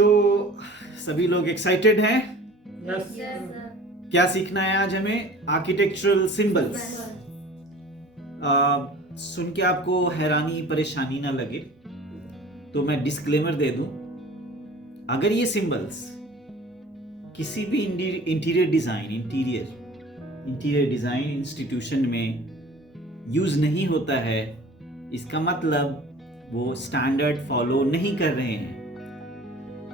तो सभी लोग एक्साइटेड हैं? यस क्या सीखना है आज हमें? Architectural symbols. सुन के आपको हैरानी परेशानी ना लगे तो मैं डिस्क्लेमर दे दूं, अगर ये सिंबल्स किसी भी इंटीरियर डिजाइन इंस्टीट्यूशन में यूज नहीं होता है, इसका मतलब वो स्टैंडर्ड फॉलो नहीं कर रहे हैं.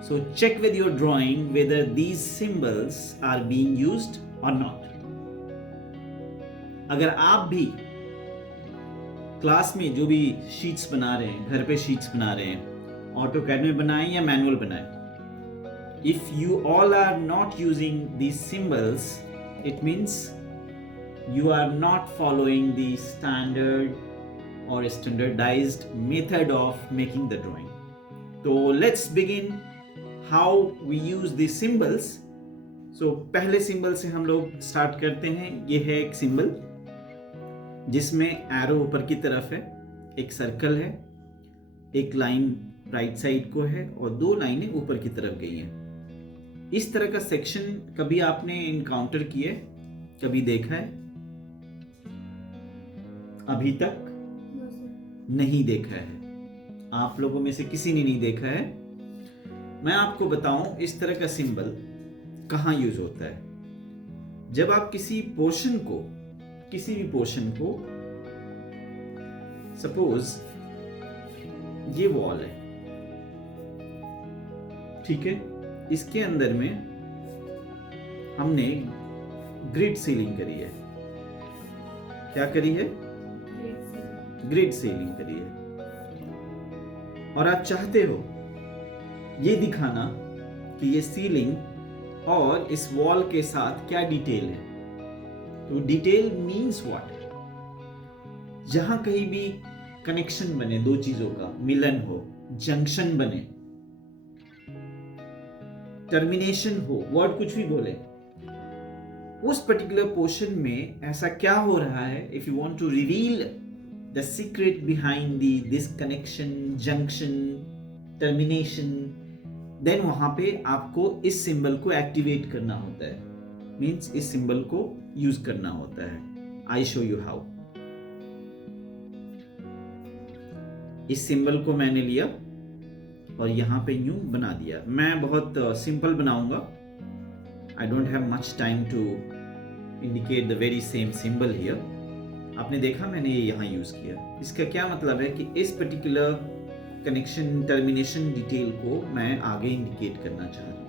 So check with your drawing whether these symbols are being used or not. अगर आप भी क्लास में जो भी शीट्स बना रहे हैं, घर पे शीट्स बना रहे हैं, ऑटोकैड में बनाएं या मैनुअल बनाएं, if you all are not using these symbols, it means you are not following the standard or standardized method of making the drawing. So let's begin how we use these symbols. So पहले symbol से हम लोग start करते हैं. ये है एक symbol जिसमें एरो ऊपर की तरफ है, एक सर्कल है, एक लाइन राइट साइड को है और दो लाइनें ऊपर की तरफ गई हैं. इस तरह का सेक्शन कभी आपने इनकाउंटर किए, कभी देखा है? अभी तक नहीं देखा है. आप लोगों में से किसी ने नहीं देखा है. मैं आपको बताऊं इस तरह का सिंबल कहां यूज होता है. जब आप किसी भी पोर्शन को सपोज ये वॉल है, ठीक है, इसके अंदर में हमने ग्रिड सीलिंग करी है. क्या करी है? ग्रिड सीलिंग करी है. और आप चाहते हो ये दिखाना कि ये सीलिंग और इस वॉल के साथ क्या डिटेल है. तो डिटेल मीन्स व्हाट? जहां कहीं भी कनेक्शन बने, दो चीजों का मिलन हो, जंक्शन बने, टर्मिनेशन हो, वर्ड कुछ भी बोले, उस पर्टिकुलर पोर्शन में ऐसा क्या हो रहा है. If you want to reveal the secret behind this connection, junction, termination, then वहां पे आपको इस सिंबल को एक्टिवेट करना होता है. मीन्स इस सिंबल को यूज करना होता है. I show you how. इस सिंबल को मैंने लिया और यहां पे यूं बना दिया. मैं बहुत सिंपल बनाऊंगा. I don't have much time to indicate the very same symbol here. आपने देखा मैंने ये यहां यूज किया. इसका क्या मतलब है कि इस पर्टिकुलर कनेक्शन, टर्मिनेशन डिटेल को मैं आगे इंडिकेट करना चाह रहा हूं.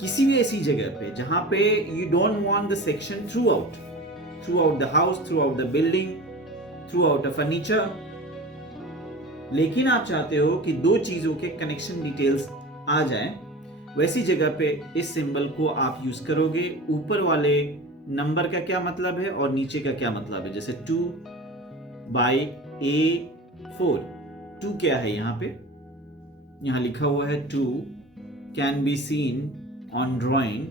किसी भी ऐसी जगह पे जहां पे you don't want the section through out the house, through out the building, through out the furniture, लेकिन आप चाहते हो कि दो चीजों के कनेक्शन डिटेल्स आ जाएं, वैसी जगह पे इस सिंबल को आप यूज करोगे. ऊपर वाले नंबर का क्या मतलब है और नीचे का क्या मतलब है. जैसे 2/A4. 2 क्या है यहाँ पे? यहाँ लिखा हुआ है 2 can be seen on drawing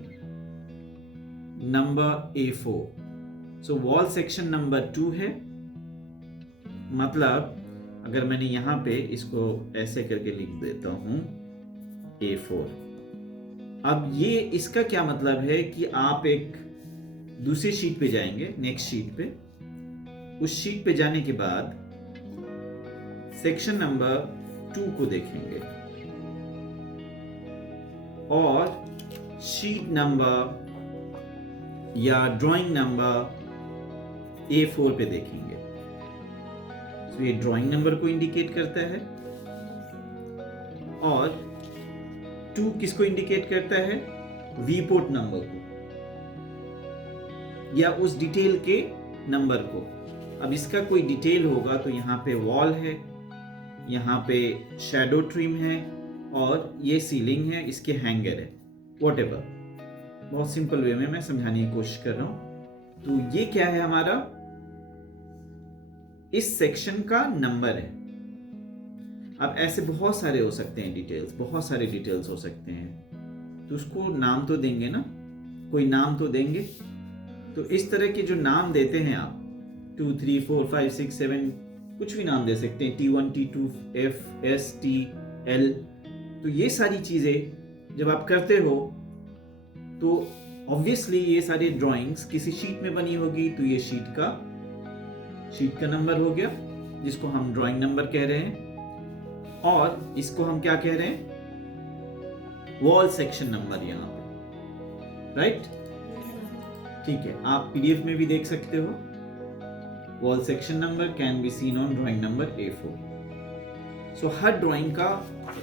number A4. So wall section number 2 है. मतलब अगर मैंने यहाँ पे इसको ऐसे करके लिख देता हूं A4. अब ये इसका क्या मतलब है कि आप एक दूसरी शीट पे जाएंगे, नेक्स्ट शीट पे. उस शीट पे जाने के बाद सेक्शन नंबर 2 को देखेंगे और शीट नंबर या ड्राइंग नंबर A4 पे देखेंगे. तो ये ड्राइंग नंबर को इंडिकेट करता है और 2 किसको इंडिकेट करता है? वी पोर्ट नंबर को या उस डिटेल के नंबर को. अब इसका कोई डिटेल होगा तो यहाँ पे वॉल है, यहाँ पे शैडो ट्रिम है और ये सीलिंग है, इसके हैंगर है, व्हाटएवर. बहुत सिंपल वे में मैं समझाने की कोशिश कर रहा हूं. तो ये क्या है हमारा? इस सेक्शन का नंबर है. अब ऐसे बहुत सारे हो सकते हैं डिटेल्स, बहुत सारे डिटेल्स हो सकते हैं. तो उसको नाम तो देंगे ना, कोई नाम तो देंगे. तो इस तरह के जो नाम देते हैं आप 2, 3, 4, 5, 6, 7 कुछ भी नाम दे सकते हैं, T1, T2, F, S, T, L। तो ये सारी चीजें जब आप करते हो तो ऑब्वियसली ये सारी ड्राइंग्स किसी शीट में बनी होगी, तो ये शीट का नंबर हो गया, जिसको हम ड्राइंग नंबर कह रहे हैं, और इसको हम क्या कह रहे हैं, वॉल सेक्शन नंबर यहाँ पे, राइट? ठीक है, आप पीडीएफ में भी देख सकते हो, wall section number can be seen on drawing number A4। So her drawing का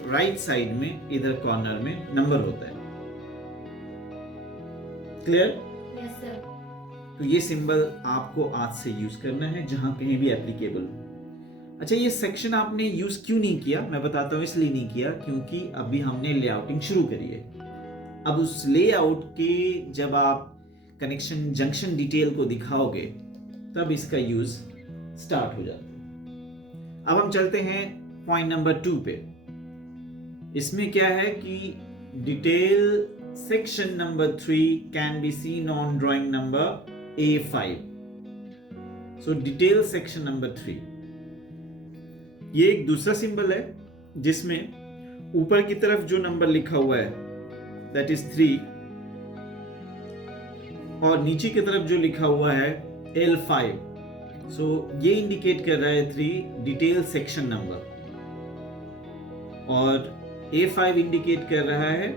राइट साइड में इधर कॉर्नर में नंबर होता है। क्लियर? Yes sir. तो ये सिंबल आपको आज से यूज करना है जहां कहीं भी एप्लीकेबल हो। अच्छा, ये सेक्शन आपने यूज क्यों नहीं किया, मैं बताता हूँ इसलिए नहीं किया क्योंकि अभी हमने लेआउटिंग शुरू करी है। अब उस लेआउट के जब आप कनेक्शन जंक्शन डिटेल को दिखाओगे तब इसका यूज स्टार्ट हो जाता है। अब हम चलते हैं पॉइंट नंबर 2 पे। इसमें क्या है कि detail section number 3 can be seen on drawing number A5। So detail section number 3, ये एक दूसरा सिंबल है जिसमें ऊपर की तरफ जो नंबर लिखा हुआ है दैट इज 3, और नीचे की तरफ जो लिखा हुआ है L5। सो ये इंडिकेट कर रहा है 3 डिटेल सेक्शन नंबर, और A5 इंडिकेट कर रहा है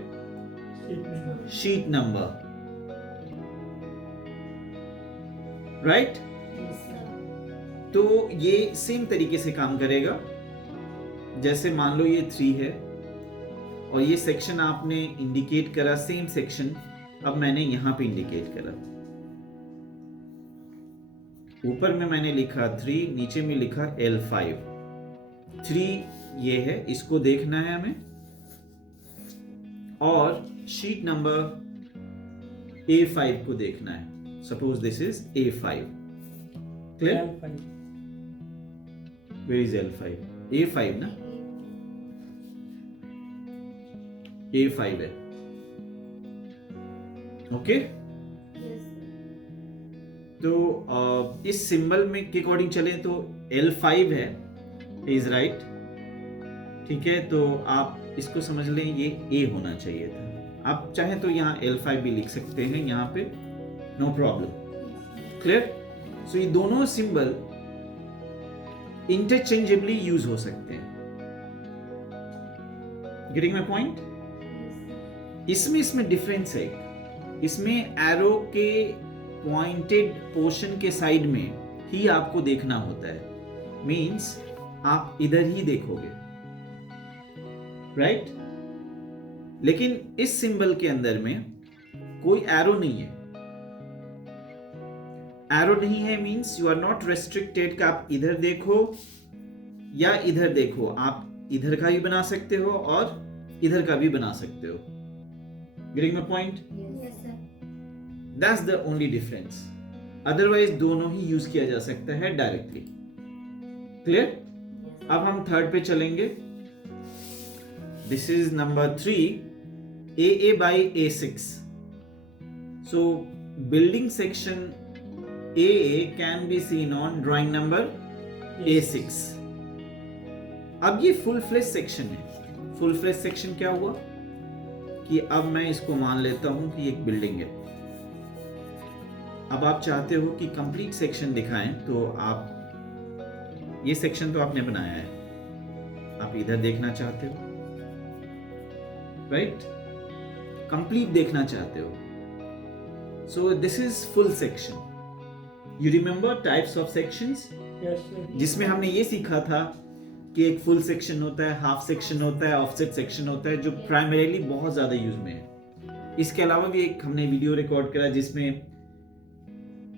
sheet number, right? Yes sir. तो ये सेम तरीके से काम करेगा। जैसे मान लो ये 3 है और ये सेक्शन आपने इंडिकेट करा, सेम सेक्शन अब मैंने यहां पे इंडिकेट करा। ऊपर में मैंने लिखा 3, नीचे में लिखा L5। 3 ये है, इसको देखना है हमें, और शीट नंबर A5 को देखना है। Suppose this is A5। Clear? Where is L5? A5 ना, A5 है। ओके? Yes sir. तो इस सिंबल में के अकॉर्डिंग चले तो L5 है, इज राइट। ठीक है, तो आप इसको समझ लें ये A होना चाहिए था। आप चाहें तो यहाँ L5 भी लिख सकते हैं यहाँ पे, नो प्रॉब्लम। क्लियर? सो ये दोनों सिंबल इंटरचेंजेबली यूज हो सकते हैं। Getting my point? इसमें डिफरेंस है। इसमें एरो के पॉइंटेड पोर्शन के साइड में ही आपको देखना होता है, मींस आप इधर ही देखोगे, राइट? लेकिन इस सिंबल के अंदर में कोई एरो नहीं है। एरो नहीं है means you are not restricted कि आप इधर देखो या इधर देखो। आप इधर का भी बना सकते हो और इधर का भी बना सकते हो। Getting my point? Yes sir. That's the only difference. Otherwise दोनों ही यूज किया जा सकता है डायरेक्टली। क्लियर? अब हम थर्ड पे चलेंगे। This is number 3, AA by A6। So building section AA can be seen on drawing number A6। अब ये फुल फ्लेज सेक्शन है। फुल फ्लेज सेक्शन क्या हुआ कि अब मैं इसको मान लेता हूं कि एक बिल्डिंग है। अब आप चाहते हो कि कंप्लीट सेक्शन दिखाएं, तो आप ये सेक्शन तो आपने बनाया है, आप इधर देखना चाहते हो, राइट? कंप्लीट देखना चाहते हो। सो this is full section. You remember types of sections? जिसमें हमने ये सीखा था कि एक फुल सेक्शन होता है, हाफ सेक्शन होता है, ऑफसेट सेक्शन होता है, जो प्राइमरीली बहुत ज्यादा यूज में है। इसके अलावा भी एक हमने वीडियो रिकॉर्ड करा जिसमें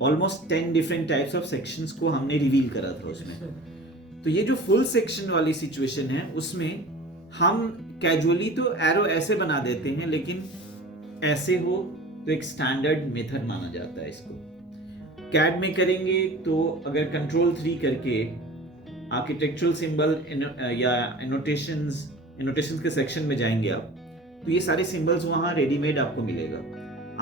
almost 10 different types of sections को हमने रिवील करा था उसमें। तो ये जो फुल सेक्शन वाली सिचुएशन है उसमें हम कैजुअली तो एरो ऐसे बना देते हैं, लेकिन ऐसे हो तो एक स्टैंडर्ड मेथड माना जाता है इसको। कैड में करेंगे तो अगर कंट्रोल 3 करके आर्किटेक्चरल सिंबल या एनोटेशंस के सेक्शन में जाएंगे आप, तो ये सारे सिंबल्स वहां रेडीमेड आपको मिलेगा।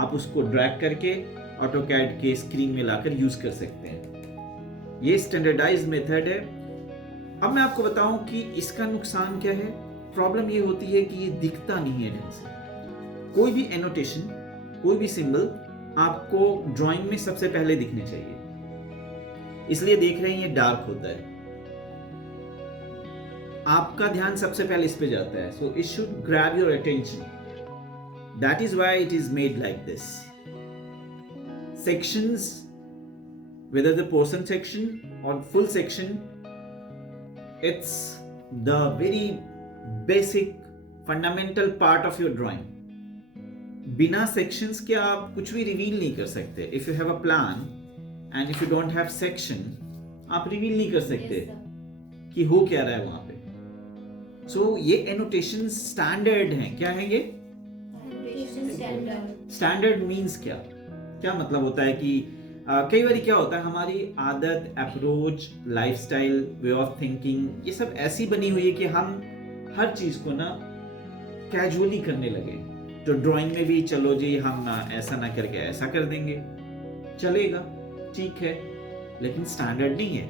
आप उसको ड्रैग करके ऑटोकैड के स्क्रीन में लाकर यूज कर सकते हैं। ये स्टैंडर्डाइज्ड मेथड है अब मैं आपको बताऊं कि इसका नुकसान क्या है। प्रॉब्लम ये होती है कि ये दिखता नहीं है ढंग से। कोई भी एनोटेशन, कोई भी सिंबल आपको ड्राइंग में सबसे पहले दिखने चाहिए। इसलिए देख रहे हैं ये डार्क होता है, आपका ध्यान सबसे पहले इस पे जाता है। So it should grab your attention. That is why it is made like this. Sections, whether the portion section or full section, it's the very basic fundamental part of your drawing. बिना sections के आप कुछ भी reveal नहीं कर सकते। If you have a plan and if you don't have section, आप reveal नहीं कर सकते Yes, sir. कि हो क्या रहा है वहां पे। So ये annotation standard हैं। क्या है ये? Annotation standard. Standard means क्या? क्या मतलब होता है कि कई बार क्या होता है, हमारी आदत, approach, lifestyle, way of thinking, ये सब ऐसी बनी हुई है कि हम हर चीज को ना कैजुअली करने लगे। तो ड्राइंग में भी चलो जी हम ऐसा ना करके ऐसा कर देंगे, चलेगा, ठीक है, लेकिन स्टैंडर्ड नहीं है।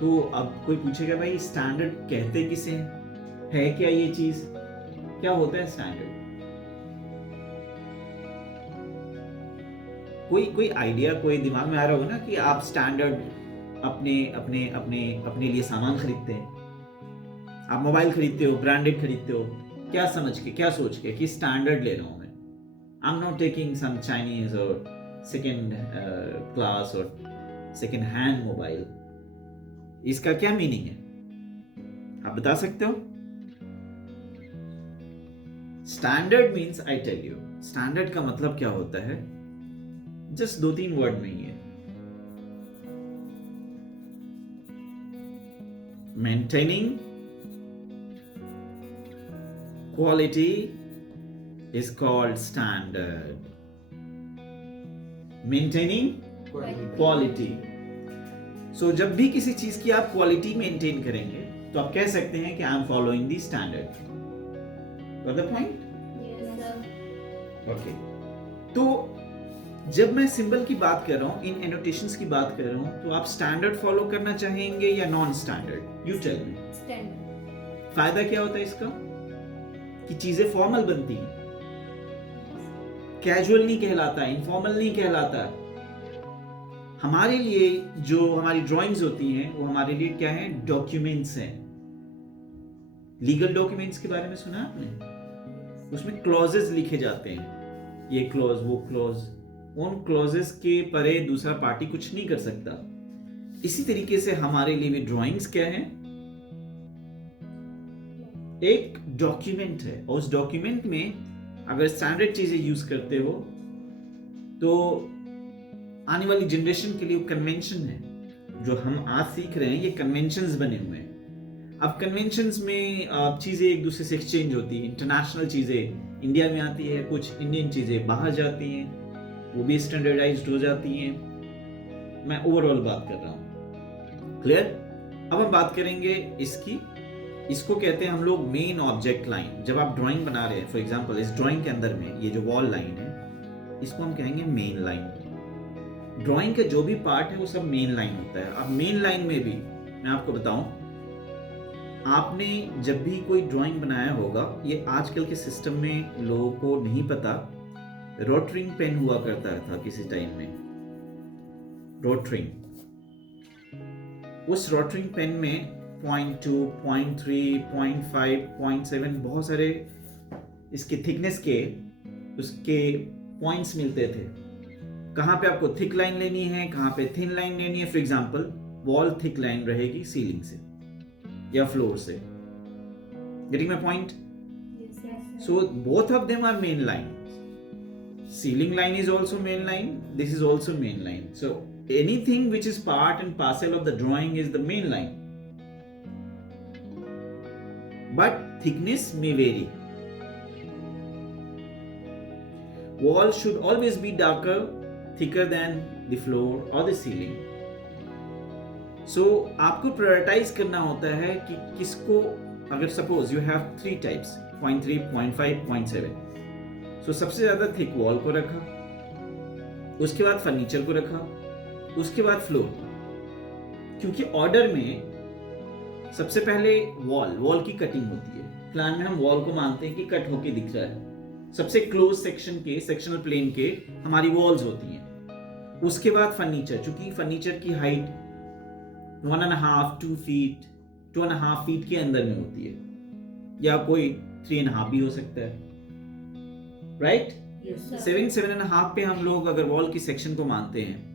तो अब कोई पूछेगा भाई स्टैंडर्ड कहते किसे हैं? है क्या ये चीज? क्या होता है स्टैंडर्ड? कोई आइडिया कोई दिमाग में आ रहा होगा ना कि आप स्टैंडर्ड अपने अपने अपने अपने लिए सामान खरीदते हैं, आप मोबाइल खरीदते हो, ब्रांडेड खरीदते हो, क्या समझ के, क्या सोच के कि स्टैंडर्ड ले रहा हूं मैं। I am not taking some Chinese और सेकेंड क्लास और सेकेंड हैंड मोबाइल। इसका क्या मीनिंग है, आप बता सकते हो? Standard means, I tell you, standard का मतलब क्या होता है, जस्ट 2-3 वर्ड में ही है। Maintaining quality is called standard. Maintaining quality. So जब भी किसी चीज की आप क्वालिटी मेंटेन करेंगे तो आप कह सकते हैं कि I am following the standard. Got the point? Yes, sir. Okay. तो जब मैं सिंबल की बात कर रहा हूं, इन एनोटेशंस की बात कर रहा हूं, तो आप स्टैंडर्ड फॉलो करना चाहेंगे या non standard? You tell me. Standard. फायदा क्या होता है इसका कि चीजें फॉर्मल बनती हैं, कैजुअल नहीं कहलाता, इनफॉर्मल नहीं कहलाता। हमारे लिए जो हमारी ड्राइंग्स होती हैं वो हमारे लिए क्या है? डॉक्यूमेंट्स हैं। लीगल डॉक्यूमेंट्स के बारे में सुना आपने? उसमें क्लॉजेस लिखे जाते हैं, ये क्लॉज, वो क्लॉज। उन क्लॉजेस के परे दूसरा पार्टी कुछ नहीं कर सकता। इसी तरीके से हमारे लिए भी ड्राइंग्स क्या है? एक डॉक्यूमेंट है, और उस डॉक्यूमेंट में अगर स्टैंडर्ड चीजें यूज करते हो तो आने वाली जनरेशन के लिए कन्वेंशन है। जो हम आज सीख रहे हैं ये कन्वेंशंस बने हुए हैं। अब कन्वेंशंस में चीजें एक दूसरे से एक्सचेंज होती है, इंटरनेशनल चीजें इंडिया में आती है, कुछ इंडियन चीजें बाहर जाती हैं, वो भी स्टैंडर्डाइज्ड हो जाती हैं। मैं ओवरऑल बात कर रहा हूं, क्लियर? अब हम बात करेंगे इसकी। इसको कहते हैं हम लोग मेन ऑब्जेक्ट लाइन। जब आप ड्राइंग बना रहे हैं, फॉर एग्जांपल इस ड्राइंग के अंदर में ये जो वॉल लाइन है, इसको हम कहेंगे मेन लाइन। ड्राइंग का जो भी पार्ट है वो सब मेन लाइन होता है। अब मेन लाइन में भी मैं आपको बताऊं, आपने जब भी कोई ड्राइंग बनाया होगा, ये आजकल के सिस्टम में लोगों को नहीं पता, रोटरिंग पेन हुआ करता था किसी टाइम में, रोटरिंग। उस रोटरिंग पेन में 0.2, 0.3, 0.5, 0.7 बहुत सारे इसके थिकनेस के उसके पॉइंट्स मिलते थे। कहाँ पे आपको थिक लाइन लेनी है, कहाँ पे थिन लाइन लेनी है। For example wall thick line रहेगी सीलिंग से या फ्लोर से। Getting my point? Yes, sir. So both of them are main lines. Ceiling line is also main line. This is also main line. So anything which is part and parcel of the drawing is the main line. But thickness may vary. Wall should always be darker, thicker than the floor or the ceiling. So आपको prioritize करना होता है कि किसको, अगर suppose you have 3 types, 0.3, 0.5, 0.7. So सबसे ज्यादा thick wall को रखा, उसके बाद फर्नीचर को रखा, उसके बाद फ्लोर। क्योंकि ऑर्डर में सबसे पहले वॉल की कटिंग होती है। प्लान में हम वॉल को मानते हैं कि कट होके दिख रहा है। सबसे क्लोज सेक्शन के, सेक्शनल प्लेन के हमारी वॉल्स होती हैं। उसके बाद फर्नीचर, चूंकि फर्नीचर की हाइट 1.5 2 फीट 2.5 फीट के अंदर में होती है, या कोई 3.5 भी हो सकता है, राइट? Yes, sir. 7.5 पे हम लोग अगर वॉल की सेक्शन को मानते हैं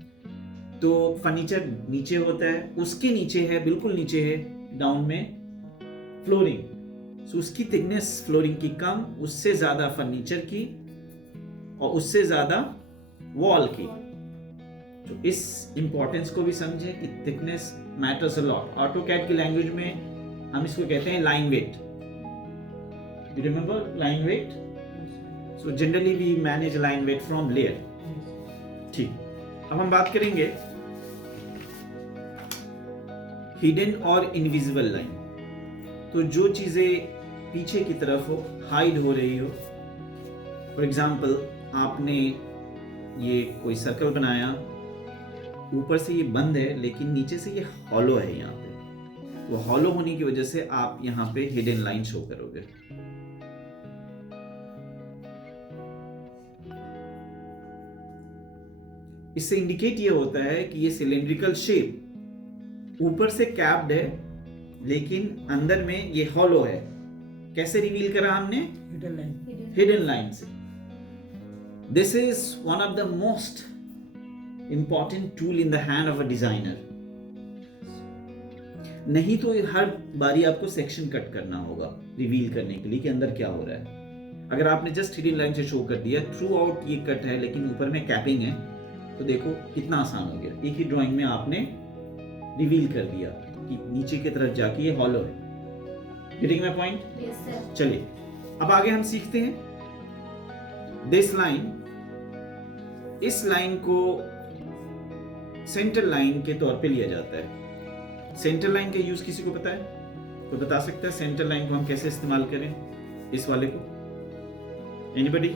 तो फर्नीचर नीचे होता है, उसके नीचे है, बिल्कुल नीचे है डाउन में फ्लोरिंग। सो उसकी थिकनेस फ्लोरिंग की कम, उससे ज्यादा फर्नीचर की और उससे ज्यादा वॉल की। तो इस इंपॉर्टेंस को भी समझें कि thickness matters a lot. AutoCAD की लैंग्वेज में हम इसको कहते हैं line weight. You remember line weight? So generally we manage line weight from layer. ठीक, अब हम बात करेंगे हिडन और इनविजिबल लाइन। तो जो चीजें पीछे की तरफ हो, हाइड हो रही हो, फॉर एग्जाम्पल आपने ये कोई सर्कल बनाया, ऊपर से ये बंद है लेकिन नीचे से ये हॉलो है। यहाँ पे वो हॉलो होने की वजह से आप यहाँ पे हिडन लाइन शो करोगे। इससे इंडिकेट ये होता है कि ये सिलिंड्रिकल शेप ऊपर से कैप्ड है लेकिन अंदर में ये हॉलो है। कैसे रिवील करा हमने? हिडन लाइन से। This is one of the most important tool in the hand of a designer. नहीं तो हर बारी आपको सेक्शन कट करना होगा रिवील करने के लिए कि अंदर क्या हो रहा है। अगर आपने जस्ट हिडन लाइन से शो कर दिया, थ्रू आउट ये कट है लेकिन ऊपर में कैपिंग है, तो देखो कितना आसान हो गया। एक ही ड्राइंग में आपने रिवील कर दिया कि नीचे की तरफ जाके ये हॉलो है। Getting my point? Yes, sir. चलिए अब आगे हम सीखते हैं दिस लाइन। इस लाइन को सेंटर लाइन के तौर पे लिया जाता है। सेंटर लाइन का यूज किसी को पता है? तो बता सकता है सेंटर लाइन को हम कैसे इस्तेमाल करें? इस वाले को एनीबॉडी?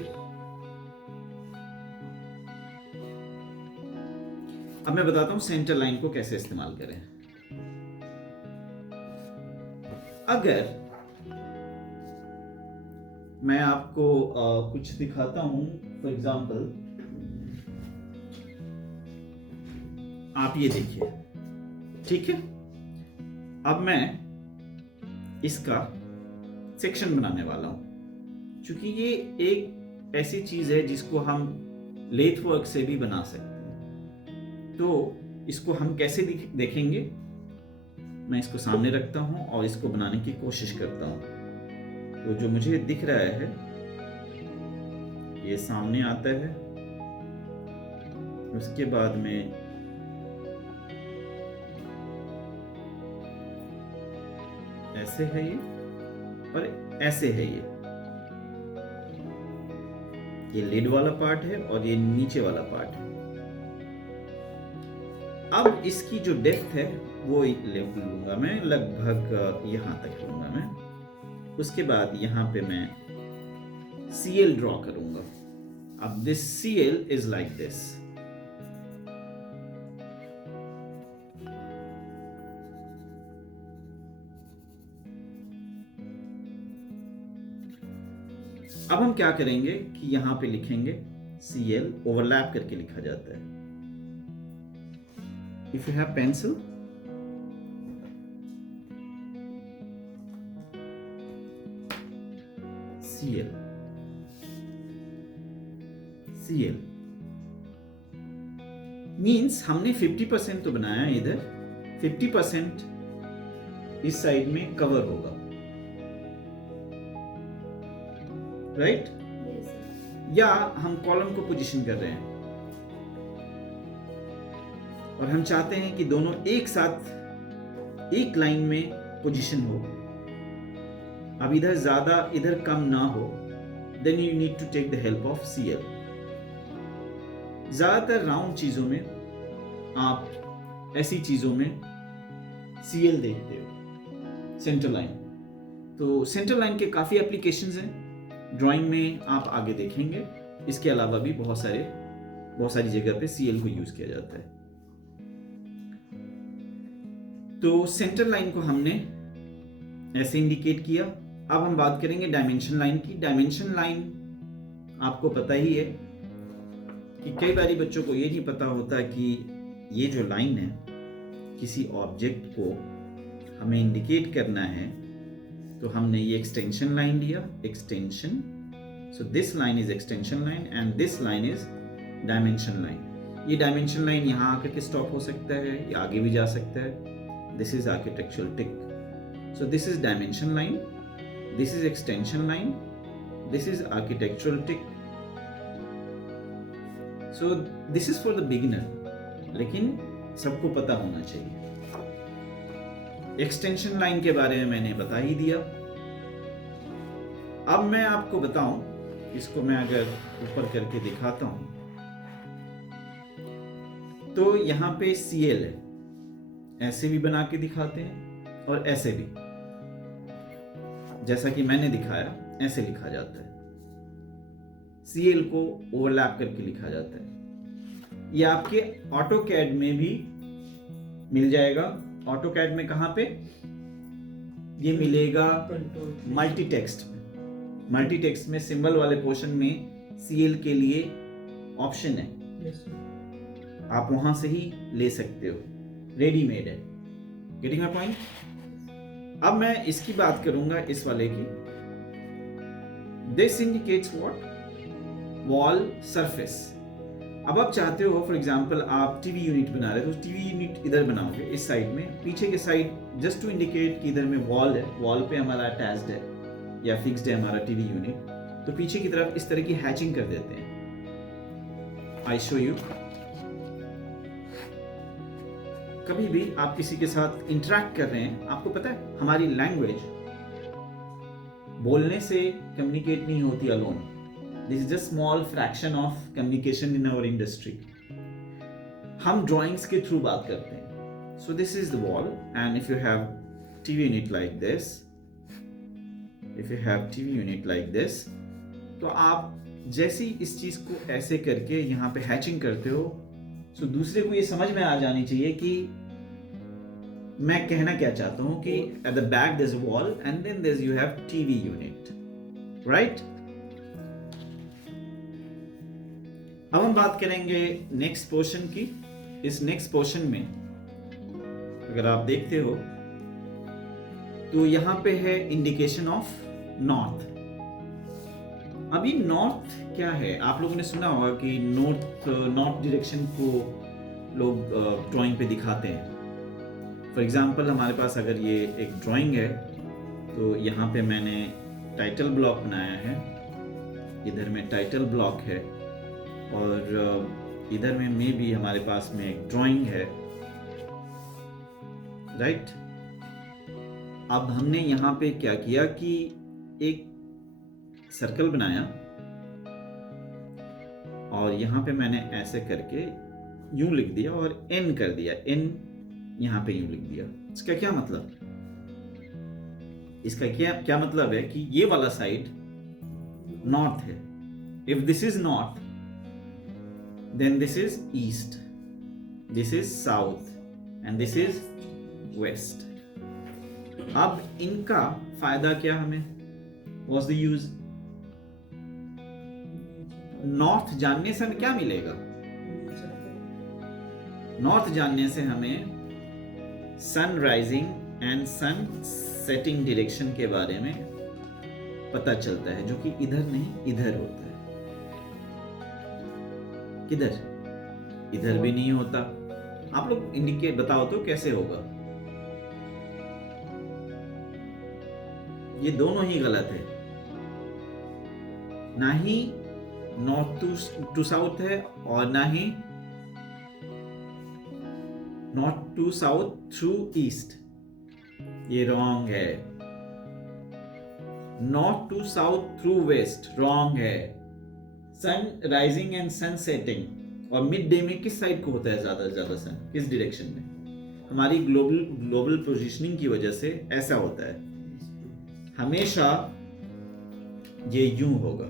अब मैं बताता हूं सेंटर लाइन को कैसे इस्तेमाल करें। अगर मैं आपको कुछ दिखाता हूं, फॉर एग्जाम्पल आप ये देखिए, ठीक है? अब मैं इसका सेक्शन बनाने वाला हूं। चूंकि ये एक ऐसी चीज है जिसको हम लेथ वर्क से भी बना सकते हैं, तो इसको हम कैसे देखेंगे? मैं इसको सामने रखता हूं और इसको बनाने की कोशिश करता हूं। तो जो मुझे दिख रहा है ये सामने आता है, उसके बाद में ऐसे है ये और ऐसे है ये लिड वाला पार्ट है और ये नीचे वाला पार्ट है। अब इसकी जो डेप्थ है वो लूंगा मैं, लगभग यहां तक लूंगा मैं। उसके बाद यहां पे मैं CL ड्रॉ करूंगा। अब this CL is like this. अब हम क्या करेंगे कि यहां पे लिखेंगे CL, ओवरलैप करके लिखा जाता है। If you have pencil, CL means हमने 50% तो बनाया इधर, 50% इस साइड में कवर होगा, राइट? Yes, sir. या हम कॉलम को पोजीशन कर रहे हैं और हम चाहते हैं कि दोनों एक साथ एक लाइन में पोजीशन हो। अब इधर ज्यादा इधर कम ना हो, then you need to take the help of CL। ज्यादातर राउंड चीजों में आप ऐसी चीजों में CL देखते हो, सेंटर लाइन। तो सेंटर लाइन के काफी एप्लीकेशंस हैं, ड्राइंग में आप आगे देखेंगे। इसके अलावा भी बहुत सारी जगह पे CL को यूज किया जाता है। तो सेंटर लाइन को हमने ऐसे इंडिकेट किया। अब हम बात करेंगे डायमेंशन लाइन की। डायमेंशन लाइन आपको पता ही है कि कई बारी बच्चों को ये नहीं पता होता कि ये जो लाइन है किसी ऑब्जेक्ट को हमें इंडिकेट करना है, तो हमने ये एक्सटेंशन लाइन लिया, extension. So this line is extension line and this line is dimension line. ये डायमेंशन लाइन यहाँ आकर के स्टॉप हो सकता है या आगे भी जा सकता है। This is architectural tick. So this is dimension line, this is extension line, this is architectural tick. So this is for the beginner, लेकिन सबको पता होना चाहिए। एक्सटेंशन लाइन के बारे में मैंने बता ही दिया। अब मैं आपको बताऊं, इसको मैं अगर ऊपर करके दिखाता हूं तो यहां पे CL है, ऐसे भी बना के दिखाते हैं और ऐसे भी, जैसा कि मैंने दिखाया ऐसे लिखा जाता है। CL को ओवरलैप करके लिखा जाता है। ये आपके ऑटोकैड में भी मिल जाएगा। ऑटोकैड में कहां पे ये मिलेगा? मल्टी टेक्स्ट में। मल्टी टेक्स्ट में सिंबल वाले पोर्शन में CL के लिए ऑप्शन है, आप वहां से ही ले सकते हो, रेडीमेड है। Getting my point? अब मैं इसकी बात करूंगा, इस वाले की। This indicates what? Wall surface. अब आप चाहते हो फॉर एग्जांपल आप टीवी यूनिट बना रहे हो, तो टीवी यूनिट इधर बनाओगे इस साइड में, पीछे के साइड जस्ट टू इंडिकेट कि इधर में वॉल है, वॉल पे हमारा अटैच्ड है या फिक्स्ड है हमारा टीवी यूनिट, तो पीछे की तरफ इस तरह की हैचिंग कर देते हैं। I show you. कभी भी आप किसी के साथ इंटरेक्ट कर रहे हैं, आपको पता है हमारी लैंग्वेज बोलने से कम्युनिकेट नहीं होती alone. This is just small fraction of communication in our industry. हम drawings के थ्रू बात करते हैं। So this is the wall, and if you have TV unit like this, तो आप जैसी इस चीज को ऐसे करके यहाँ पे हैचिंग करते हो, so दूसरे को ये समझ में आ जानी चाहिए कि मैं कहना क्या चाहता हूँ कि at the back there's a wall and then there's you have TV unit, right? अब हम बात करेंगे नेक्स्ट पोर्शन की। इस नेक्स्ट पोर्शन में अगर आप देखते हो तो यहां पे है इंडिकेशन ऑफ नॉर्थ। अभी नॉर्थ क्या है? आप लोगों ने सुना होगा कि नॉर्थ डायरेक्शन को लोग ड्राइंग पे दिखाते हैं। फॉर एग्जांपल हमारे पास अगर ये एक ड्राइंग है, तो यहाँ पे मैंने टाइटल ब्लॉक बनाया है, इधर में टाइटल ब्लॉक है और इधर में मे भी हमारे पास में एक ड्राइंग है, राइट? अब हमने यहाँ पे क्या किया कि एक सर्कल बनाया और यहाँ पे मैंने ऐसे करके यूं लिख दिया और N कर दिया, N यहाँ पे यूं लिख दिया। इसका क्या मतलब? इसका क्या मतलब है कि ये वाला साइड नॉर्थ है। If this is north, then this is east, this is south and this is west. अब इनका फायदा क्या हमें? What's the use? नॉर्थ जानने से हमें क्या मिलेगा? नॉर्थ जानने से हमें sun rising and sun setting direction के बारे में पता चलता है, जो कि इधर नहीं इधर होता है। किधर? इधर भी नहीं होता। आप लोग इंडिकेट बताओ तो कैसे होगा? ये दोनों ही गलत है। ना ही नॉर्थ टू साउथ है और ना ही north to south through east, ये रॉन्ग है। North to south through west, wrong है। Sun rising and sun setting और मिड डे में किस साइड को होता है ज्यादा से ज्यादा सन? किस डायरेक्शन में? हमारी ग्लोबल पोजीशनिंग की वजह से ऐसा होता है। हमेशा ये यूं होगा।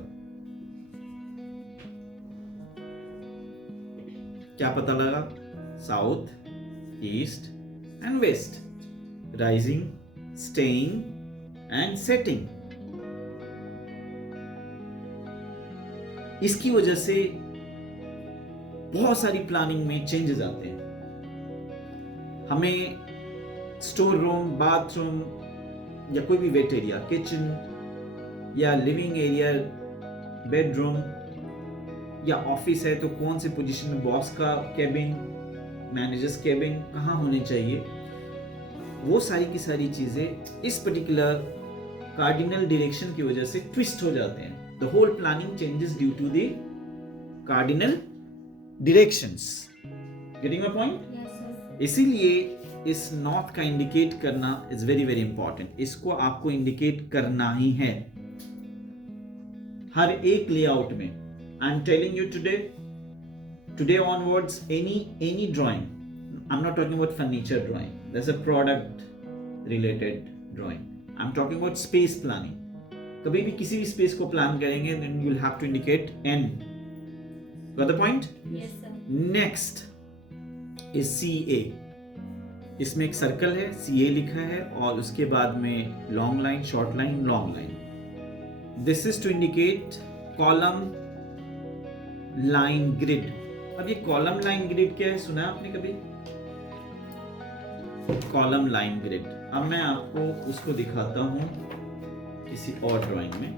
क्या पता लगा? South, east and west, rising, staying, and setting. इसकी वजह से बहुत सारी प्लानिंग में चेंजेस आते हैं। हमें स्टोर रूम, बाथरूम या कोई भी वेट एरिया, किचन या लिविंग एरिया, बेडरूम या ऑफिस है तो कौन से पोजीशन में, बॉस का कैबिन, मैनेजर्स कैबिन कहाँ होने चाहिए, वो सारी की सारी चीजें इस पर्टिकुलर कार्डिनल डायरेक्शन की वजह से ट्विस्ट हो जाते हैं। The whole planning changes due to the cardinal directions. Getting my point? Yes, sir. इसीलिए इस नॉर्थ का इंडिकेट करना इज वेरी वेरी इंपॉर्टेंट। इसको आपको इंडिकेट करना ही है हर एक लेआउट में। I am telling you today onwards, any drawing, I'm not talking about furniture drawing, there's a product related drawing, I'm talking about space planning. कभी भी किसी भी स्पेस को प्लान करेंगे then you'll have to indicate N. Got the point? Yes, sir. Next is CA. इसमें एक circle है, CA लिखा है, और उसके बाद में long line, short line, long line. This is to indicate column line grid. अब ये कॉलम लाइन ग्रिड क्या है, सुना है आपने कभी? Column line grid. अब मैं आपको उसको दिखाता हूं किसी और ड्राइंग में।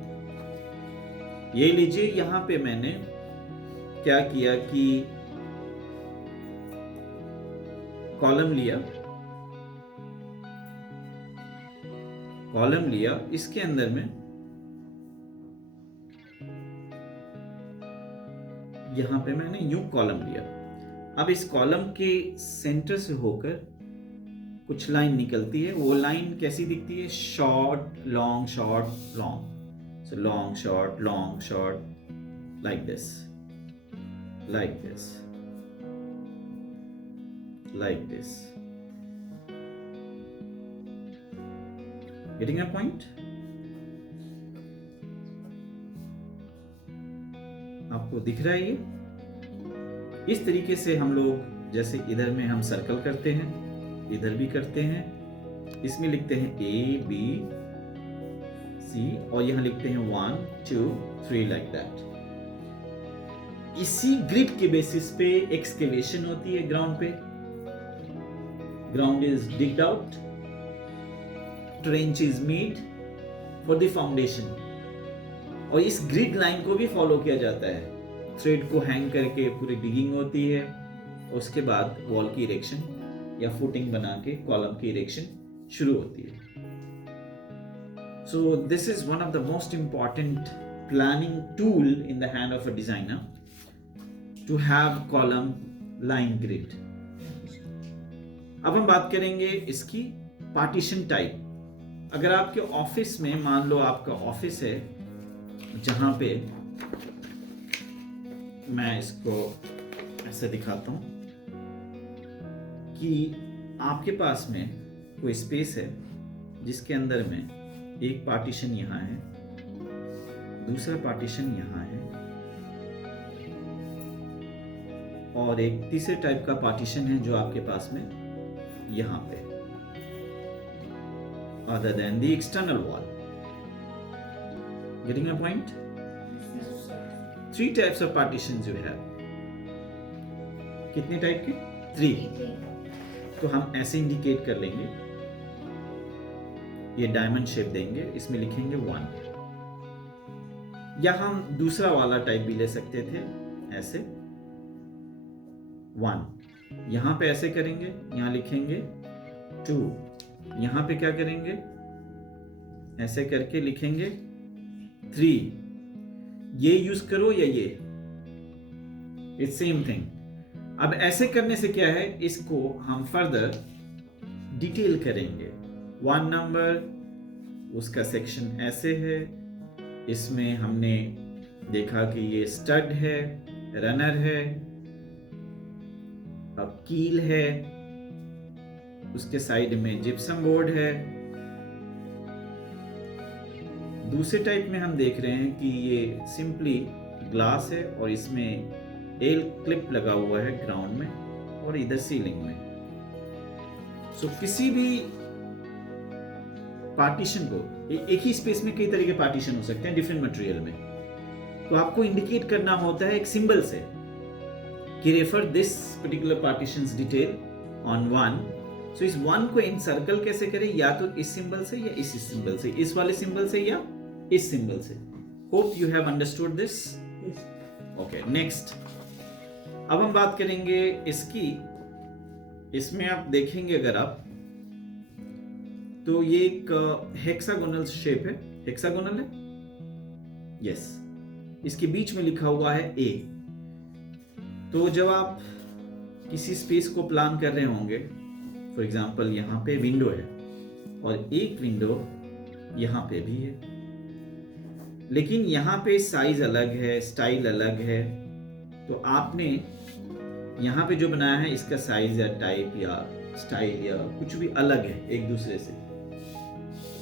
ये लीजिए, यहां पे मैंने क्या किया कि कॉलम लिया, इसके अंदर में यहां पे मैंने यूं कॉलम लिया। अब इस कॉलम के सेंटर से होकर कुछ लाइन निकलती है। वो लाइन कैसी दिखती है? Short long, short long. So long short, long short, like this, like this, like this. Getting a point? आपको दिख रहा है ये? इस तरीके से हम लोग, जैसे इधर में हम सर्कल करते हैं, इधर भी करते हैं। इसमें लिखते हैं A, B, C, और यहां लिखते हैं 1, 2, 3, लाइक दैट। इसी ग्रिड के बेसिस पे एक्सकेवेशन होती है ग्राउंड पे। Ground is digged out, trench is made for the foundation, और इस ग्रिड लाइन को भी फॉलो किया जाता है। थ्रेड को हैंग करके पूरी डिगिंग होती है, उसके बाद वॉल की इरेक्शन या फुटिंग बना के कॉलम की इरेक्शन शुरू होती है। So this is one of the most important planning tool in the hand of a designer to have column line grid. अब हम बात करेंगे इसकी पार्टीशन टाइप। अगर आपके ऑफिस में, मान लो आपका ऑफिस है जहां पे, मैं इसको ऐसे दिखाता हूं कि आपके पास में कोई स्पेस है जिसके अंदर में एक पार्टीशन यहां है, दूसरा पार्टीशन यहां है, और एक तीसरे टाइप का पार्टीशन है जो आपके पास में यहां पे, other than the external wall. Getting my point? Yes, sir. 3 types of partitions you have. कितने टाइप के? 3. तो हम ऐसे इंडिकेट कर लेंगे, ये डायमंड शेप देंगे, इसमें लिखेंगे 1, या हम दूसरा वाला टाइप भी ले सकते थे, ऐसे 1, यहां पे ऐसे करेंगे, यहां लिखेंगे 2, यहां पे क्या करेंगे, ऐसे करके लिखेंगे 3, ये यूज करो या ये, इट्स सेम थिंग। अब ऐसे करने से क्या है, इसको हम फर्दर डिटेल करेंगे। 1 नंबर, उसका सेक्शन ऐसे है, इसमें हमने देखा कि ये स्टड है, रनर है, अब कील है, उसके साइड में जिप्सम बोर्ड है। दूसरे टाइप में हम देख रहे हैं कि ये सिंपली ग्लास है और इसमें एल क्लिप लगा हुआ है ग्राउंड में और इधर सीलिंग में। सो किसी भी पार्टीशन को एक ही स्पेस में कई तरह के पार्टीशन हो सकते हैं डिफरेंट मटेरियल में, तो आपको इंडिकेट करना होता है एक सिंबल से कि refer this particular partitions detail on one. So इस वन को एनसर्कल कैसे करें, या तो इस सिंबल से या इस सिंबल से, इस वाले सिंबल से या इस सिंबल से। Hope you have understood this. Okay, next अब हम बात करेंगे इसकी। इसमें आप देखेंगे अगर आप तो ये एक हेक्सागोनल शेप है। हेक्सागोनल है, यस। इसके बीच में लिखा हुआ है ए। तो जब आप किसी स्पेस को प्लान कर रहे होंगे, फॉर एग्जांपल यहाँ पे विंडो है और एक विंडो यहाँ पे भी है, लेकिन यहाँ पे साइज अलग है, स्टाइल अलग है, तो आपने यहाँ पे जो बनाया है इसका साइज या टाइप या स्टाइल या कुछ भी अलग है एक दूसरे से।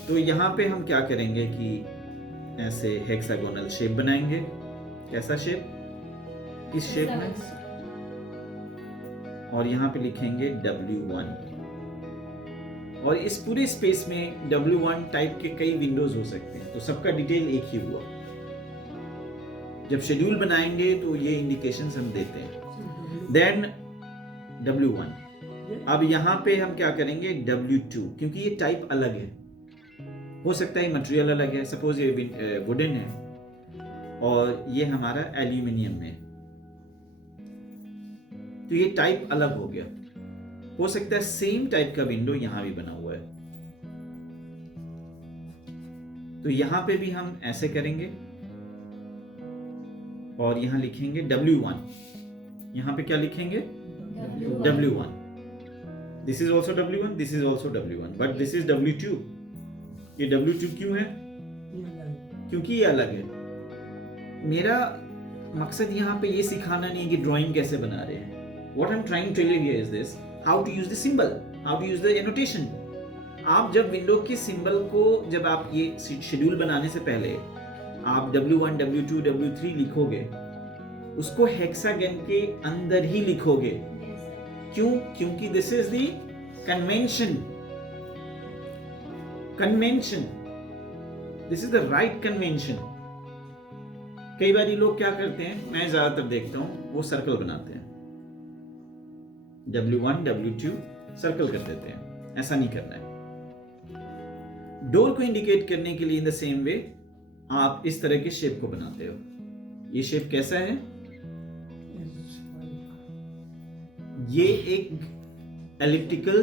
तो यहाँ पे हम क्या करेंगे कि ऐसे हेक्सागोनल शेप बनाएंगे। कैसा शेप, किस शेप में, और यहाँ पे लिखेंगे W1। और इस पूरे स्पेस में W1 टाइप के कई विंडोज हो सकते हैं, तो सबका डिटेल एक ही हुआ। जब शेड्यूल बनाएंगे तो ये इंडिकेशंस हम देते हैं। Then W1। अब यहाँ पे हम क्या करेंगे W2, क्योंकि ये टाइप अलग है, हो सकता है मटेरियल अलग है। सपोज ये वुडन है और ये हमारा एल्यूमिनियम में, तो ये टाइप अलग हो गया। हो सकता है सेम टाइप का विंडो यहां भी बना हुआ है, तो यहां पे भी हम ऐसे करेंगे और यहां लिखेंगे W1। यहां पे क्या लिखेंगे, W1। This is also W1, this is also W1, but this is W2। ये W2 क्यों है, क्योंकि ये अलग है। मेरा मकसद यहाँ पे ये सिखाना नहीं कि ड्राइंग कैसे बना रहे हैं। What I'm trying to tell you here is this: how to use the symbol, how to use the annotation. आप जब विंडो के सिंबल को, जब आप ये शेड्यूल बनाने से पहले आप W1, W2, W3 लिखोगे, उसको हेक्सागन के अंदर ही लिखोगे। क्यों? क्योंकि this is the convention. Convention, this is the right convention. कई बार लोग क्या करते हैं, मैं ज्यादातर देखता हूं, वो सर्कल बनाते हैं, W1, W2 सर्कल कर देते हैं। ऐसा नहीं करना है। डोर को इंडिकेट करने के लिए इन द सेम वे आप इस तरह के शेप को बनाते हो। ये शेप कैसा है, ये एक एलिप्टिकल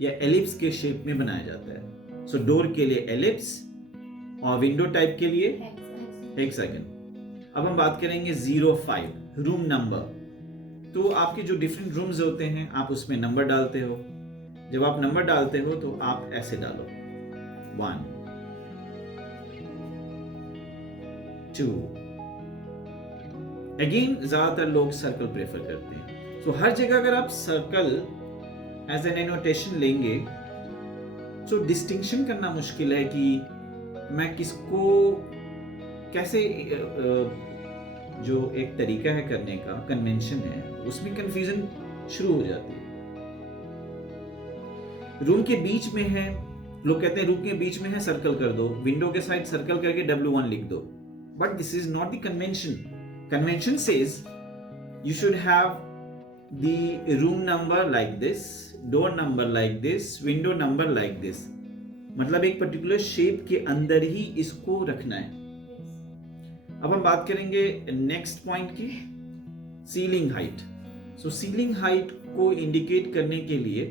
या एलिप्स के शेप में बनाया जाता है। सो डोर के लिए एलिप्स और विंडो टाइप के लिए हेक्सागन। अब हम बात करेंगे 05, रूम नंबर। तो आपके जो डिफरेंट रूम्स होते हैं, आप उसमें नंबर डालते हो। जब आप नंबर डालते हो तो आप ऐसे डालो 1, 2। अगेन ज्यादातर लोग सर्कल प्रेफर करते हैं। तो हर जगह अगर आप सर्कल एज एन एनोटेशन लेंगे तो डिस्टिंक्शन करना मुश्किल है कि मैं किसको कैसे, जो एक तरीका है करने का, कन्वेंशन है, उसमें कंफ्यूजन शुरू हो जाती है। रूम के बीच में है, लोग कहते हैं रूम के बीच में है सर्कल कर दो, विंडो के साइड सर्कल करके W1 लिख दो, but this is not the convention. Convention says you should have the room number like this, door number like this, window number like this. मतलब एक पर्टिकुलर शेप के अंदर ही इसको रखना है। अब हम बात करेंगे नेक्स्ट पॉइंट की, सीलिंग हाइट। सो सीलिंग हाइट को इंडिकेट करने के लिए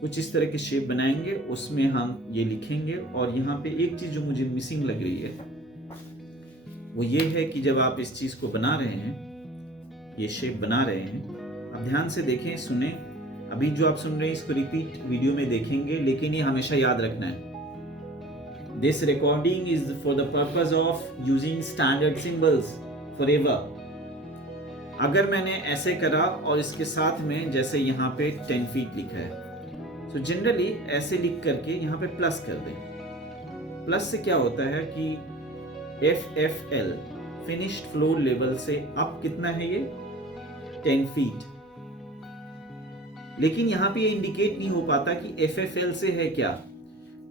कुछ इस तरह के शेप बनाएंगे, उसमें हम ये लिखेंगे। और यहाँ पे एक चीज जो मुझे मिसिंग लग रही है वो ये है कि जब आप इस चीज को बना रहे हैं, ये शेप बना रहे हैं, आप ध्यान से देखें, सुने। अभी जो आप सुन रहे हैं इसको रिपीट वीडियो में देखेंगे, लेकिन ये हमेशा याद रखना है, this recording is for the purpose of using standard symbols forever. अगर मैंने ऐसे करा और इसके साथ में जैसे यहाँ पे 10 फीट लिखा है, तो जनरली ऐसे लिख करके यहाँ पे प्लस कर दें। प्लस से क्या होता है कि FFL फिनिश्ड फ्लोर लेवल से अप कितना है ये 10 फीट। लेकिन यहाँ पे ये इंडिकेट नहीं हो पाता कि FFL से है क्या,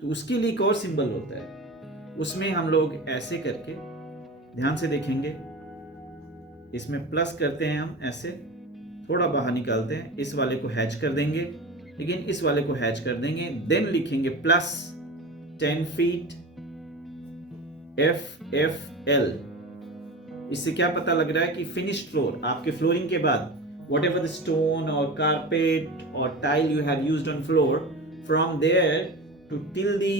तो उसके लिए एक और सिंबल होता है, उसमें हम लोग ऐसे करके ध्यान से देखेंगे, इसमें प्लस करते हैं हम ऐसे, थोड़ा बाहर निकालते हैं, इस वाले को हैच कर देंगे, लेकिन इस वाले को हैच कर देंगे, देन लिखेंगे प्लस 10 फीट FFL। इससे क्या पता लग रहा है कि फिनिश्ड फ्लोर, आपके फ्लोरिंग के बाद whatever the stone or carpet or tile you have used on floor, from there to till the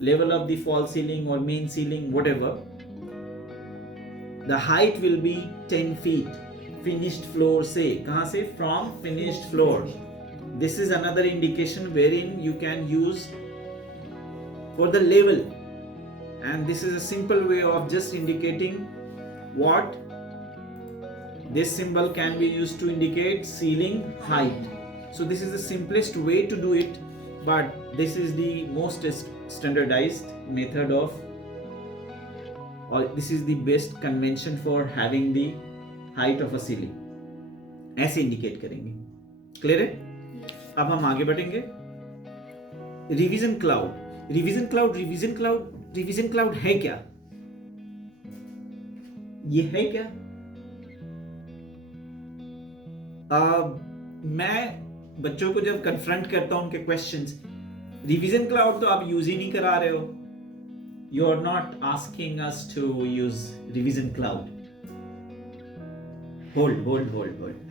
level of the false ceiling or main ceiling, whatever, the height will be 10 feet finished floor से, कहाँ से? From finished floor. This is another indication wherein you can use for the level, and this is a simple way of just indicating what this symbol can be used to indicate ceiling height. So this is the simplest way to do it, but this is the most standardized method of, or this is the best convention for having the height of a ceiling. ऐसे indicate करेंगे। Clear है? अब हम आगे बढ़ेंगे। Revision cloud, revision cloud, revision cloud, revision cloud है क्या? ये है क्या? मैं बच्चों को जब कन्फ्रंट करता हूं उनके क्वेश्चंस, रिवीजन क्लाउड तो आप यूज ही नहीं करा रहे हो, you are not asking us to use revision cloud. Hold,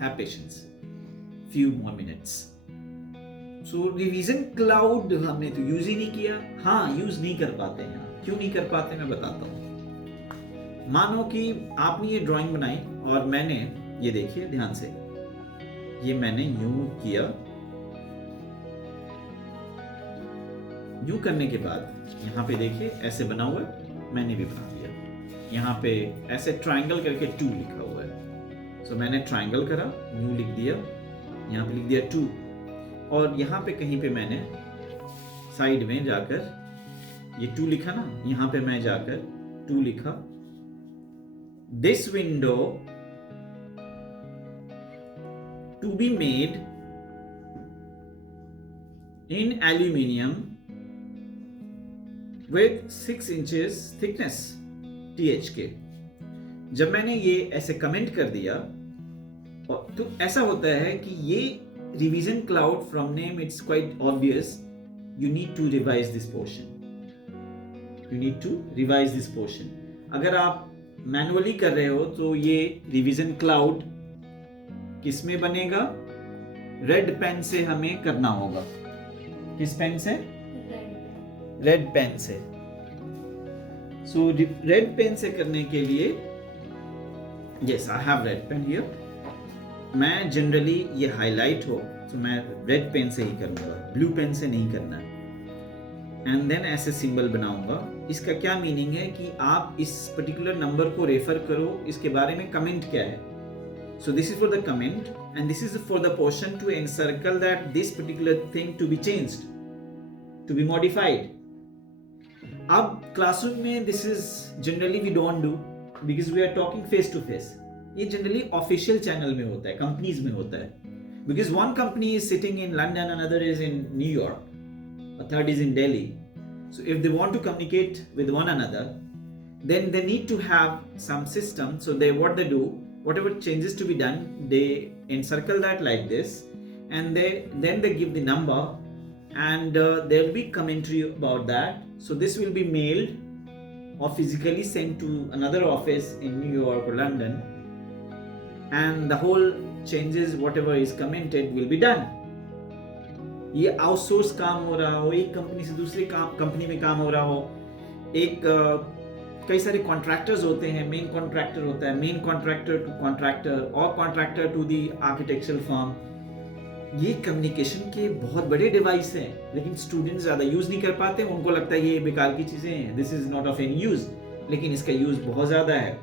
have patience, few more minutes. So revision cloud हमने तो यूज ही नहीं किया। हाँ, यूज नहीं कर पाते हैं। क्यों नहीं कर पाते मैं बताता हूँ। मानो कि आपने ये ड्राइंग बनाई और मैंने ये, देखिए ध्यान से, ये मैंने यूं किया, यूं करने के बाद यहाँ पे देखिए ऐसे बना हुआ है, मैंने भी बना दिया। यहाँ पे ऐसे ट्रायंगल करके 2 लिखा हुआ है। सो मैंने ट्रायंगल करा, यूं लिख दिया, यहाँ पे लिख दिया 2, और यहाँ पे कहीं पे मैंने साइड में जाकर ये 2 लिखा ना, यहाँ पे मैं जाकर 2 लिखा। This window to be made in aluminium with 6 inches thickness THK। जब मैंने ये ऐसे कमेंट कर दिया, तो ऐसा होता है कि ये revision cloud, from name it's quite obvious, you need to revise this portion, you need to revise this portion. अगर आप मैनुअली कर रहे हो तो ये रिवीजन क्लाउड किसमें बनेगा? रेड पेन से हमें करना होगा। किस पेन से? रेड पेन से। सो रेड पेन से करने के लिए, yes I have red pen here, मैं जनरली ये हाईलाइट हो तो मैं रेड पेन से ही करूंगा, ब्लू पेन से नहीं करना है। एंड देन ऐसे सिंबल बनाऊंगा। इसका क्या मीनिंग है कि आप इस पर्टिकुलर नंबर को रेफर करो, इसके बारे में कमेंट क्या है। So this is for the comment, and this is for the portion to encircle that this particular thing to be changed, to be modified. अब क्लासरूम में this is generally we don't do because we are talking face to face. ये generally official channel में होता है, companies में होता है, because one company is sitting in London, another is in New York, a third is in Delhi. So if they want to communicate with one another, then they need to have some system. So what they do, whatever changes to be done, they encircle that like this, and then they give the number, and there will be commentary about that. So this will be mailed or physically sent to another office in New York or London, and the whole changes, whatever is commented, will be done. ये outsource काम हो रहा हो, एक company से दूसरी company में काम हो रहा हो, एक कई सारे कॉन्ट्रैक्टर्स होते हैं, मेन कॉन्ट्रैक्टर होता है, मेन कॉन्ट्रैक्टर टू कॉन्ट्रैक्टर और contractor to the architectural firm. ये कम्युनिकेशन के बहुत बड़े डिवाइस हैं, लेकिन स्टूडेंट्स ज़्यादा यूज़ नहीं कर पाते। उनको लगता है ये बेकार की चीज़ें हैं, this is not of any use, लेकिन इसका यूज़ बहुत ज़्यादा है।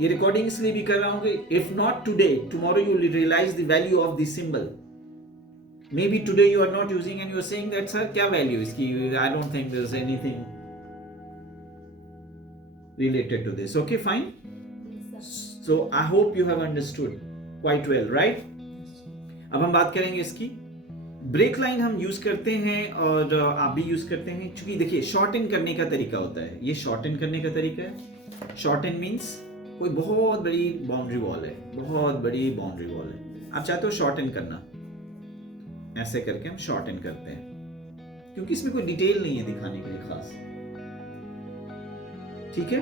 ये रिकॉर्डिंग इसलिए भी कर रहा हूँ कि if not today, tomorrow you will realise the value of this symbol. Maybe today you are not using and you are saying that sir क्या वैल्यू इसकी, I don't think there is anything related to this. Okay, fine. Yes, so I hope you have understood quite well, right? अब हम बात करेंगे इसकी break line हम use करते हैं और आप भी यूज करते हैं, क्योंकि देखिए शॉर्टन करने का तरीका होता है, ये शॉर्टन करने का तरीका है। शॉर्टन मीन्स कोई बहुत बड़ी बाउंड्री वॉल है, बहुत बड़ी बाउंड्री वॉल है, आप चाहते हो शॉर्टन करना, ऐसे करके हम शॉर्टन करते हैं, क्योंकि इसमें कोई डिटेल नहीं है दिखाने के लिए खास। ठीक है,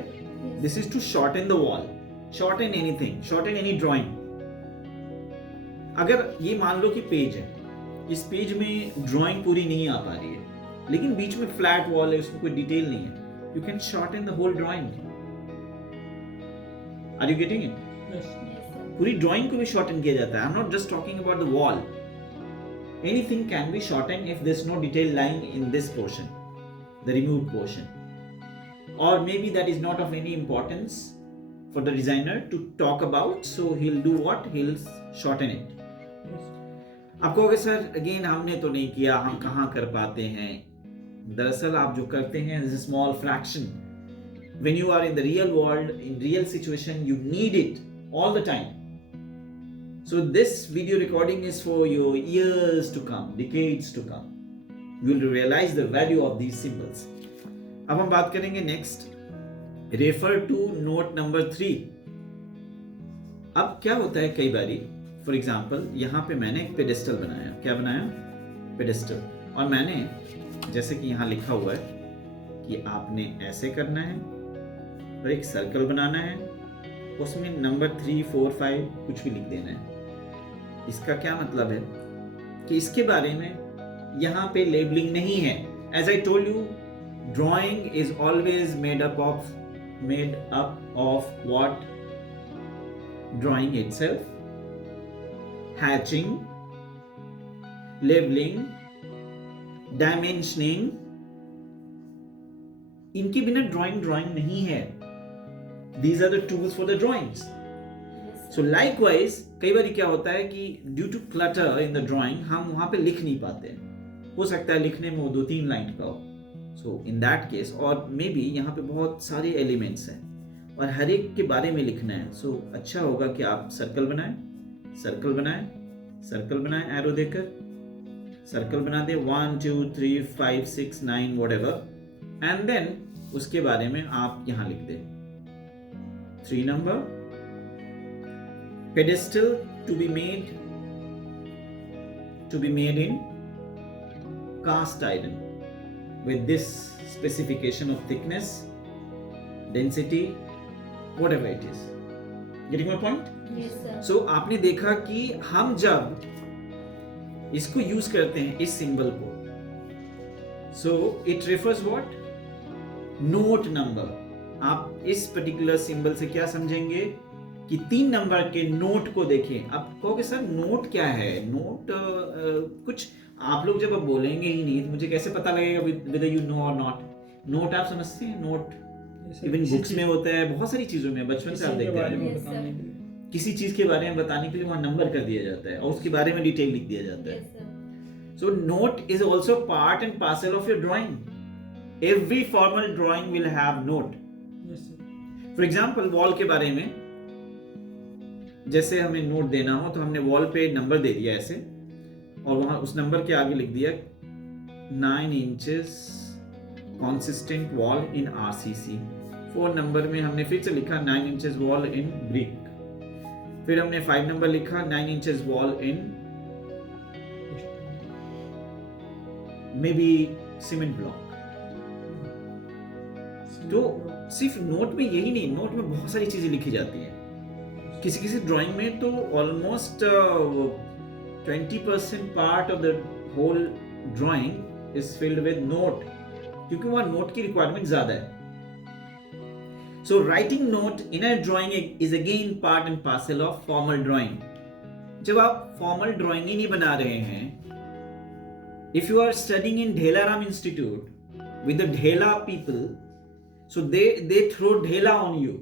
this is to shorten the wall, shorten anything, shorten any drawing. अगर ये मान लो कि पेज है, इस पेज में ड्राइंग पूरी नहीं आ पा रही है, लेकिन बीच में फ्लैट वॉल है, उसमें कोई डिटेल नहीं है, you can shorten the whole drawing. Are you getting it? Yes, sir. पूरी ड्राइंग को भी शॉर्टन किया जाता है। I am not just talking about the wall, anything can be shorten if there is no detail lying in this portion, the removed portion, or maybe that is not of any importance for the designer to talk about, so he'll do what, he'll shorten it. आप कहोगे sir again हमने तो नहीं किया, हम कहाँ कर पाते हैं। दरअसल आप जो करते हैं is a small fraction. When you are in the real world, in real situation, you need it all the time. So this video recording is for your years to come, decades to come. You will realize the value of these symbols. अब हम बात करेंगे next, refer to note number 3। अब क्या होता है कई बारी, फॉर एग्जाम्पल यहाँ पे मैंने एक पेडेस्टल बनाया, क्या बनाया, पेडेस्टल, और मैंने जैसे कि यहाँ लिखा हुआ है कि आपने ऐसे करना है और एक सर्कल बनाना है, उसमें नंबर 3, 4, 5 कुछ भी लिख देना है। इसका क्या मतलब है कि इसके बारे में यहाँ पे लेबलिंग नहीं है। As I told you, drawing is always made up of what? Drawing itself, hatching, labeling, dimensioning। इनके बिना drawing नहीं है। These are the tools for the drawings. So likewise, कई बार क्या होता है कि due to clutter in the drawing हम वहां पे लिख नहीं पाते, हो सकता है लिखने में वो 2-3 लाइन का हो। So in that case, और मे बी यहाँ पे बहुत सारे एलिमेंट्स हैं और हर एक के बारे में लिखना है, so अच्छा होगा कि आप सर्कल बनाएं, सर्कल बनाएं, सर्कल बनाएं, एरो देकर सर्कल बना दें, 1, 2, 3, 5, 6, 9 whatever, एंड देन उसके बारे में आप यहाँ लिख दें 3 number, pedestal to be made in cast iron with this specification of thickness, density, whatever it is. Getting my point? Yes, sir. So आपने देखा कि हम जब इसको यूज करते हैं इस सिंबल को, so it refers what? Note number. आप इस पर्टिकुलर सिंबल से क्या समझेंगे कि 3 नंबर के नोट को देखें। आप कहोगे सर नोट क्या है? नोट कुछ आप लोग जब अब बोलेंगे ही नहीं तो मुझे कैसे पता लगेगा whether you know or not? Note आप समझते हैं? नोट इवन बुक्स में होता है, बहुत सारी चीजों में, बचपन से आप देखते हैं किसी चीज के बारे में बताने के लिए वहां नंबर कर दिया जाता है और उसके बारे में डिटेल लिख दिया जाता है। Yes, sir. So note is also part and parcel of your drawing. Every formal drawing will have note. Yes, sir. For example, wall के बारे में जैसे हमें नोट देना हो तो हमने वॉल पे नंबर दे दिया ऐसे, और वहां उस नंबर के आगे लिख दिया 9 inches consistent wall in RCC। 4 number में हमने फिर से लिखा 9 inches wall in brick। फिर हमने 5 नंबर लिखा 9 inches wall in maybe cement block। तो सिर्फ नोट में यही नहीं, नोट में बहुत सारी चीजें लिखी जाती हैं। किसी किसी ड्राइंग में तो almost 20% part of the whole drawing is filled with note, क्योंकि वहां नोट की रिक्वायरमेंट ज्यादा है। So writing note in a drawing is again part and parcel of formal drawing. जब आप फॉर्मल ड्राइंग ही नहीं बना रहे हैं, if you are studying in Dhelaram institute with the Dhela people, so they throw Dhela on you,